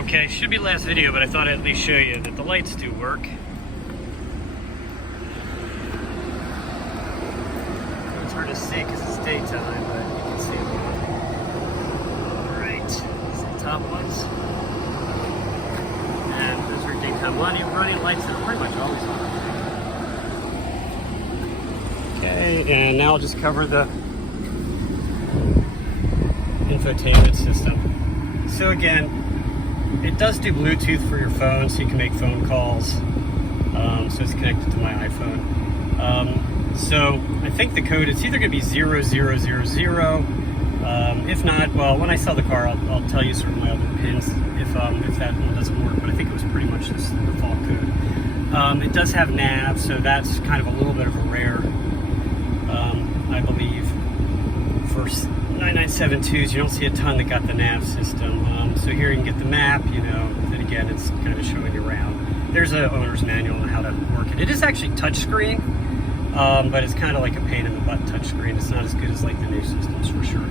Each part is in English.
Okay, should be last video, but I thought I'd at least show you that the lights do work. It's hard to see because it's daytime, but you can see them. Alright, these are the top ones. And those are daytime running lights that are pretty much always on. Okay, and now I'll just cover the infotainment system. So again, it does do Bluetooth for your phone, so you can make phone calls. So it's connected to my iPhone. So I think the code, it's either going to be 0000. If not, well, when I sell the car, I'll tell you sort of my other pins if that one doesn't work. But I think it was pretty much this default code. It does have nav, so that's kind of a little bit of a rare, I believe, for 9972s. You don't see a ton that got the nav system. So here you can get the map, you know, and again, it's kind of showing you around. There's an owner's manual on how to work it. It is actually touchscreen, but it's kind of like a pain in the butt touchscreen. It's not as good as like the new systems for sure.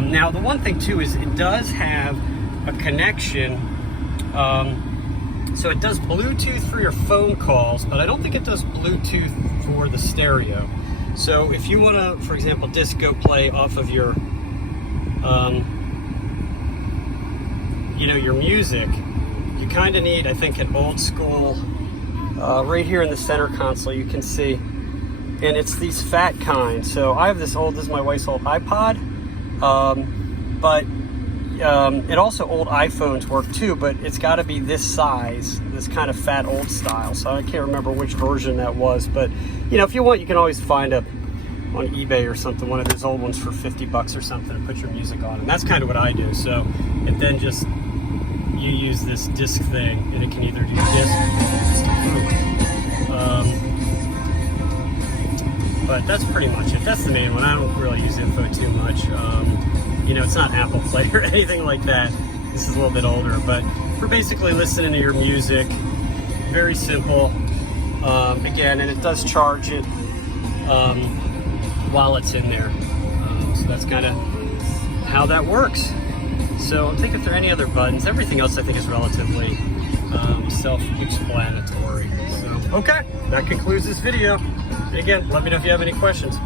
Now, the one thing too is it does have a connection. So it does Bluetooth for your phone calls, but I don't think it does Bluetooth for the stereo. So if you want to, for example, disco play off of your, you know, your music, you kind of need, I think, an old school, right here in the center console, you can see, and it's these fat kind. So I have this is my wife's old iPod, but it also old iPhones work too, but it's got to be this size, this kind of fat old style. So I can't remember which version that was, but you know, if you want, you can always find on eBay or something, one of those old ones for 50 bucks or something to put your music on. And that's kind of what I do. So it then just, you use this disc thing, and it can either do disc, but that's pretty much it. That's the main one. I don't really use Info too much. You know, it's not Apple Play or anything like that. This is a little bit older, but for basically listening to your music, very simple. Again, and it does charge it while it's in there. So that's kind of how that works. So I'm thinking if there are any other buttons. Everything else I think is relatively self-explanatory. So, okay, that concludes this video. And again, let me know if you have any questions.